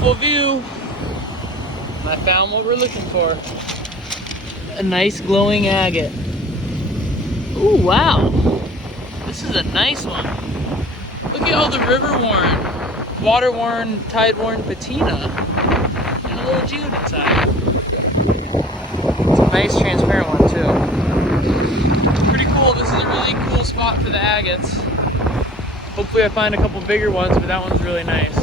beautiful view. And I found what we're looking for. A nice glowing agate. Ooh, wow. This is a nice one. Look at all the river-worn, water-worn, tide-worn patina. And a little jute inside. It's a nice transparent one too. Pretty cool. This is a really cool spot for the agates. Hopefully I find a couple bigger ones, but that one's really nice.